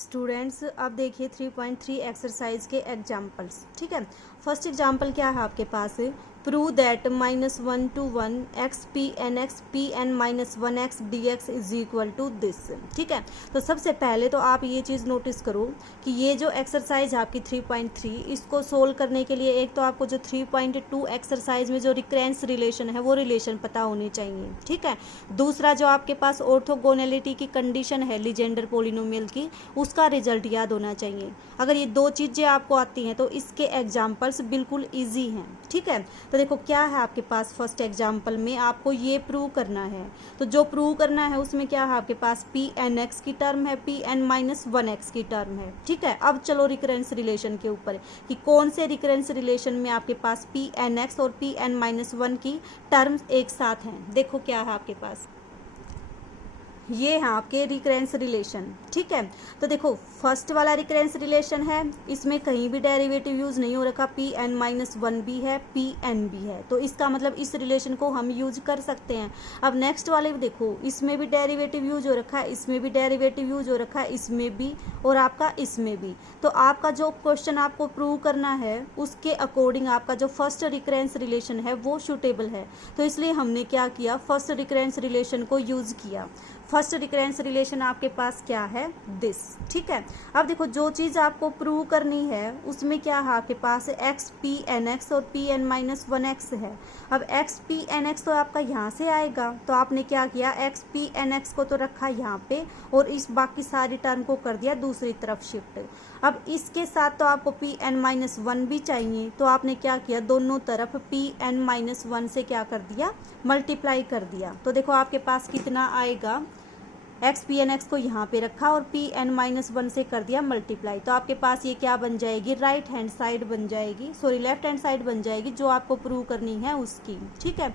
Students अब देखिए 3.3 exercise के एग्जाम्पल्स। ठीक है, फर्स्ट एग्जाम्पल क्या है आपके पास, prove that -1 to 1 x p n x p n -1 x dx is equal to this. ठीक है, तो सबसे पहले तो आप ये चीज़ नोटिस करो कि ये जो एक्सरसाइज है आपकी 3.3, इसको सोल्व करने के लिए एक तो आपको जो 3.2 एक्सरसाइज में जो रिकरेंस रिलेशन है वो रिलेशन पता होनी चाहिए। ठीक है, दूसरा जो आपके पास ऑर्थोगोनैलिटी की कंडीशन है लीजेंडर पॉलिनोमियल की, उसका रिजल्ट याद होना चाहिए। अगर ये दो चीज़ें आपको आती हैं तो इसके एग्जाम्पल्स बिल्कुल ईजी हैं। ठीक है, तो देखो क्या है आपके पास फर्स्ट एग्जाम्पल में आपको ये प्रूव करना है। तो जो प्रूव करना है उसमें क्या है आपके पास Pn(x) की टर्म है, Pn-1x की टर्म है। ठीक है, अब चलो रिकरेंस रिलेशन के ऊपर कि कौन से रिकरेंस रिलेशन में आपके पास Pn(x) और Pn-1 की टर्म्स एक साथ हैं। देखो क्या है आपके पास, ये है आपके रिकरेंस रिलेशन। ठीक है, तो देखो फर्स्ट वाला रिकरेंस रिलेशन है, इसमें कहीं भी डेरिवेटिव यूज़ नहीं हो रखा, Pn-1 भी है, Pn भी है, तो इसका मतलब इस रिलेशन को हम यूज कर सकते हैं। अब नेक्स्ट वाले देखो, इसमें भी डेरिवेटिव यूज हो रखा है, इसमें भी डेरिवेटिव यूज हो रखा है, इसमें भी और आपका इसमें भी। तो आपका जो क्वेश्चन आपको प्रूव करना है उसके अकॉर्डिंग आपका जो फर्स्ट रिकरेंस रिलेशन है वो सूटेबल है, तो इसलिए हमने क्या किया, फर्स्ट रिकरेंस रिलेशन को यूज किया। फर्स्ट रिकरेंस रिलेशन आपके पास क्या है, दिस। ठीक है, अब देखो जो चीज़ आपको प्रूव करनी है उसमें क्या है आपके पास x Pn(x) और Pn-1x है। अब x Pn(x) तो आपका यहाँ से आएगा, तो आपने क्या किया, x Pn(x) को तो रखा यहाँ पे और इस बाकी सारी टर्म को कर दिया दूसरी तरफ शिफ्ट। अब इसके साथ तो आपको Pn-1 भी चाहिए, तो आपने क्या किया, दोनों तरफ Pn-1 से क्या कर दिया, मल्टीप्लाई कर दिया। तो देखो आपके पास कितना आएगा, x Pn(x) को यहाँ पे रखा और Pn-1 से कर दिया मल्टीप्लाई, तो आपके पास ये क्या बन जाएगी, राइट हैंड साइड बन जाएगी, सॉरी लेफ्ट हैंड साइड बन जाएगी जो आपको प्रूव करनी है उसकी। ठीक है,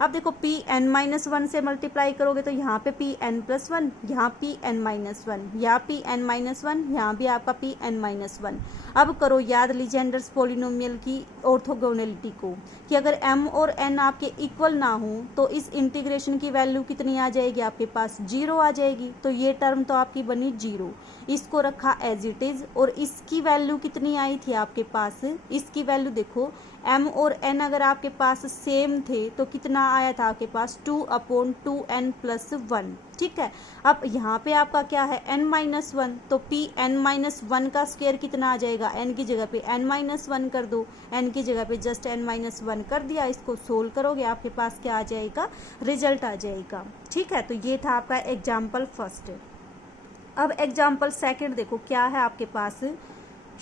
अब देखो Pn-1 से मल्टीप्लाई करोगे तो यहाँ पे Pn+1, यहाँ Pn-1, यहाँ Pn-1, यहाँ भी आपका Pn-1। अब करो याद लीजेंडर्स पॉलिनोमियल की ऑर्थोगोनैलिटी को कि अगर m और n आपके इक्वल ना हो तो इस इंटीग्रेशन की वैल्यू कितनी आ जाएगी, आपके पास 0 आ जाएगी। तो ये टर्म तो आपकी बनी 0, इसको रखा एज इट इज, और इसकी वैल्यू कितनी आई थी आपके पास, इसकी वैल्यू देखो m और n अगर आपके पास सेम थे तो कितना आया था आपके पास, 2/2n+1। ठीक है, अब यहाँ पे आपका क्या है, n-1, तो Pn-1 का स्क्वायर कितना आ जाएगा, n की जगह पे n-1 कर दो, n की जगह पे जस्ट n-1 कर दिया। इसको सोल्व करोगे आपके पास क्या आ जाएगा, रिजल्ट आ जाएगा। ठीक है, तो ये था आपका एग्जाम्पल फर्स्ट। अब एग्जाम्पल सेकंड देखो क्या है आपके पास,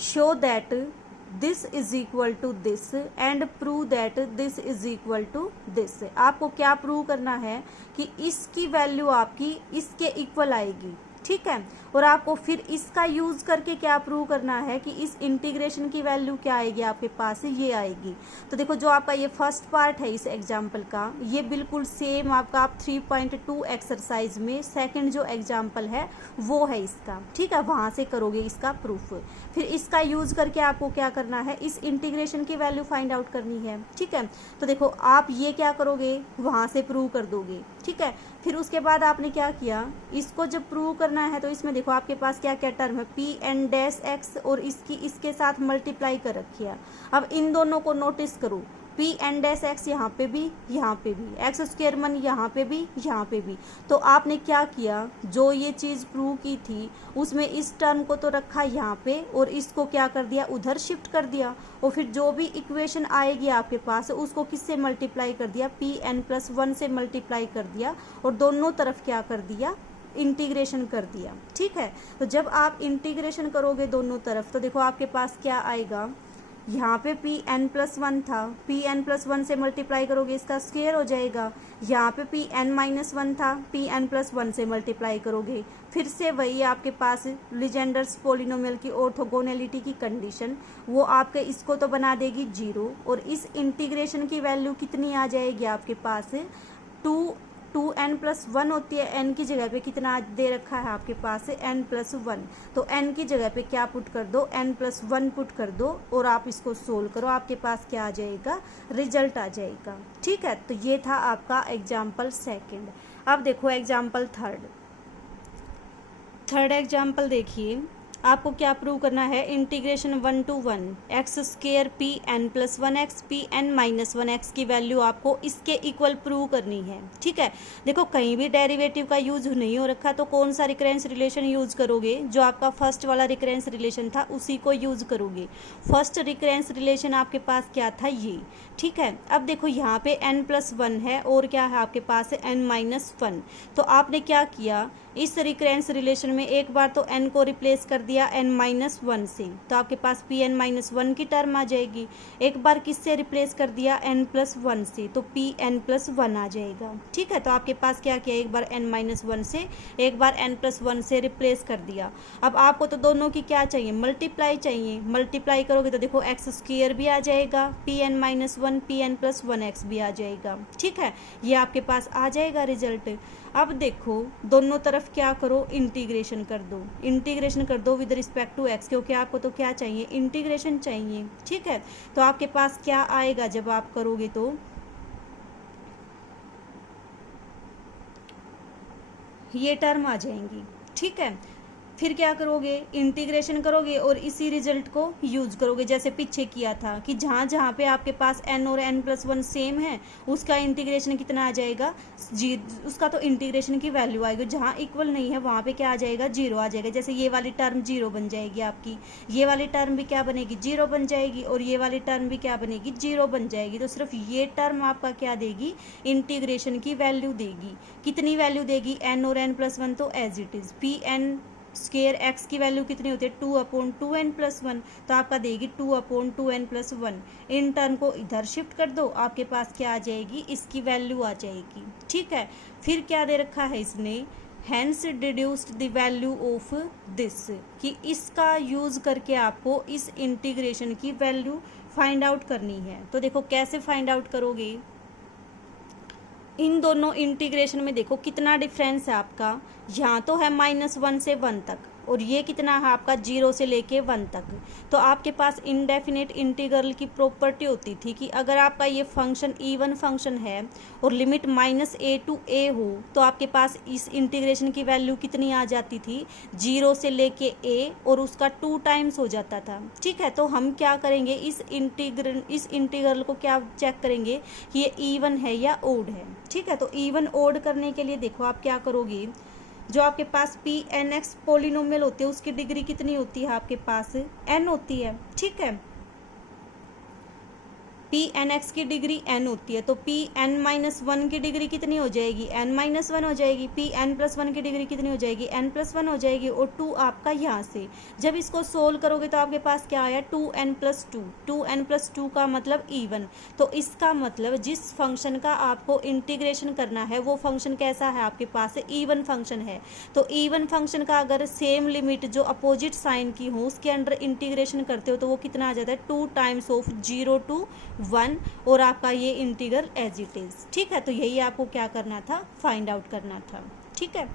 show that this is equal to this and prove that this is equal to this. आपको क्या प्रूव करना है कि इसकी वैल्यू आपकी इसके इक्वल आएगी। ठीक है, और आपको फिर इसका यूज करके क्या प्रूव करना है कि इस इंटीग्रेशन की वैल्यू क्या आएगी आपके पास, ये आएगी। तो देखो जो आपका ये फर्स्ट पार्ट है इस एग्जाम्पल का, ये बिल्कुल सेम आपका आप 3.2 एक्सरसाइज में सेकंड जो एग्जाम्पल है वो है इसका। ठीक है, वहां से करोगे इसका प्रूफ, फिर इसका यूज करके आपको क्या करना है, इस इंटीग्रेशन की वैल्यू फाइंड आउट करनी है। ठीक है, तो देखो आप ये क्या करोगे, वहां से प्रूव कर दोगे। ठीक है, फिर उसके बाद आपने क्या किया, इसको जब प्रूव करना है तो इसमें देखो आपके पास क्या क्या टर्म है, Pn-x और इसकी इसके साथ मल्टीप्लाई कर रखी है। अब इन दोनों को नोटिस करो, Pn-x यहाँ पे भी, यहाँ पे भी, x² मन यहाँ पे भी, यहाँ पे भी। तो आपने क्या किया, जो ये चीज़ प्रूव की थी उसमें इस टर्म को तो रखा यहाँ पे और इसको क्या कर दिया, उधर शिफ्ट कर दिया, और फिर जो भी इक्वेशन आएगी आपके पास उसको किससे मल्टीप्लाई कर दिया, Pn+1 से मल्टीप्लाई कर दिया और दोनों तरफ क्या कर दिया, इंटीग्रेशन कर दिया। ठीक है, तो जब आप इंटीग्रेशन करोगे दोनों तरफ तो देखो आपके पास क्या आएगा, यहाँ पे Pn+1 था, Pn+1 से मल्टीप्लाई करोगे इसका स्क्वायर हो जाएगा, यहाँ पे Pn-1 था, Pn+1 से मल्टीप्लाई करोगे फिर से वही आपके पास लीजेंडर्स पॉलिनोमियल की ऑर्थोगोनैलिटी की कंडीशन, वो आपके इसको तो बना देगी 0 और इस इंटीग्रेशन की वैल्यू कितनी आ जाएगी आपके पास, 2n+1 होती है, n की जगह पे कितना दे रखा है आपके पास n+1, तो n की जगह पे क्या पुट कर दो, n+1 पुट कर दो और आप इसको सोल्व करो, आपके पास क्या आ जाएगा, रिजल्ट आ जाएगा। ठीक है, तो ये था आपका एग्जाम्पल सेकंड। अब देखो एग्जाम्पल थर्ड एग्जाम्पल देखिए, आपको क्या प्रूव करना है, integration 1 to 1 x square p n plus 1x p n minus 1x की वैल्यू आपको इसके इक्वल प्रूव करनी है। ठीक है, देखो कहीं भी डेरिवेटिव का यूज नहीं हो रखा, तो कौन सा रिकरेंस रिलेशन यूज करोगे, जो आपका फर्स्ट वाला रिकरेंस रिलेशन था उसी को यूज करोगे। फर्स्ट रिकरेंस रिलेशन आपके पास क्या था, ये। ठीक है, अब देखो यहाँ पे n+1 है और क्या है आपके पास है n-1। तो आपने क्या किया, इस रिकरेंस रिलेशन में एक बार तो n को रिप्लेस कर दिया n-1 से, तो आपके पास Pn-1 की टर्म आ जाएगी। एक बार किससे रिप्लेस कर दिया, n+1 से, तो Pn+1 आ जाएगा। ठीक है, तो आपके पास क्या किया, एक बार n-1 से, एक बार n+1 से रिप्लेस कर दिया। अब आपको तो दोनों की क्या चाहिए, मल्टीप्लाई चाहिए। मल्टीप्लाई करोगे तो देखो x² भी आ जाएगा, Pn-1 Pn+1x भी आ जाएगा। ठीक है, ये आपके पास आ जाएगा रिजल्ट। अब देखो दोनों तरफ क्या करो, इंटीग्रेशन कर दो। इंटीग्रेशन कर दो विद रिस्पेक्ट टू x, क्योंकि आपको तो क्या चाहिए, इंटीग्रेशन चाहिए। ठीक है, तो आपके पास क्या आएगा जब आप करोगे, तो ये टर्म आ जाएंगी। ठीक है, फिर क्या करोगे, इंटीग्रेशन करोगे और इसी रिजल्ट को यूज करोगे जैसे पीछे किया था, कि जहाँ जहाँ पे आपके पास n और n+1 सेम है उसका इंटीग्रेशन कितना आ जाएगा, उसका तो इंटीग्रेशन की वैल्यू आएगी। जहाँ इक्वल नहीं है वहाँ पे क्या आ जाएगा, 0 आ जाएगा। जैसे ये वाली टर्म 0 बन जाएगी आपकी, ये वाली टर्म भी क्या बनेगी, 0 बन जाएगी, और ये वाली टर्म भी क्या बनेगी, 0 बन जाएगी। तो सिर्फ ये टर्म आपका क्या देगी, इंटीग्रेशन की वैल्यू देगी। कितनी वैल्यू देगी, n और n+1 तो as it is, Pn square x की वैल्यू कितनी होती है, 2/2n+1, तो आपका देगी 2/2n+1। इन टर्म को इधर शिफ्ट कर दो, आपके पास क्या आ जाएगी, इसकी वैल्यू आ जाएगी। ठीक है, फिर क्या दे रखा है इसने, hence deduced the value of this, कि इसका यूज करके आपको इस इंटीग्रेशन की वैल्यू फाइंड आउट करनी है। तो देखो कैसे फाइंड आउट करोगे, इन दोनों इंटीग्रेशन में देखो कितना डिफरेंस है आपका, यहाँ तो है -1 से 1 तक, और ये कितना है आपका 0 से लेके 1 तक। तो आपके पास इनडेफिनेट इंटीग्रल की प्रॉपर्टी होती थी कि अगर आपका ये फंक्शन इवन फंक्शन है और लिमिट -a to a हो, तो आपके पास इस इंटीग्रेशन की वैल्यू कितनी आ जाती थी, 0 से लेके a, और उसका 2 टाइम्स हो जाता था। ठीक है, तो हम क्या करेंगे, इस इंटीग्रल को क्या चेक करेंगे कि ये इवन है या ओड है। ठीक है, तो इवन ओड करने के लिए देखो आप क्या करोगे, जो आपके पास Pnx पोलिनोमियल होते हैं उसकी डिग्री कितनी होती है, आपके पास n होती है। ठीक है, Pnx की डिग्री n होती है, तो Pn-1 की डिग्री कितनी हो जाएगी, n-1 हो जाएगी। Pn+1 की डिग्री कितनी हो जाएगी, n+1 हो जाएगी, और 2 आपका यहाँ से जब इसको सोल्व करोगे तो आपके पास क्या आया, 2n+2। 2n+2 का मतलब इवन। तो इसका मतलब जिस फंक्शन का आपको इंटीग्रेशन करना है वो फंक्शन कैसा है, आपके पास इवन फंक्शन है। तो इवन फंक्शन का अगर सेम लिमिट जो अपोजिट साइन की हो उसके अंडर इंटीग्रेशन करते हो तो वो कितना आ जाता है, 2 टाइम्स ऑफ 0 to 1, और आपका ये इंटीग्रल एज इट इज। ठीक है, तो यही आपको क्या करना था, फाइंड आउट करना था। ठीक है।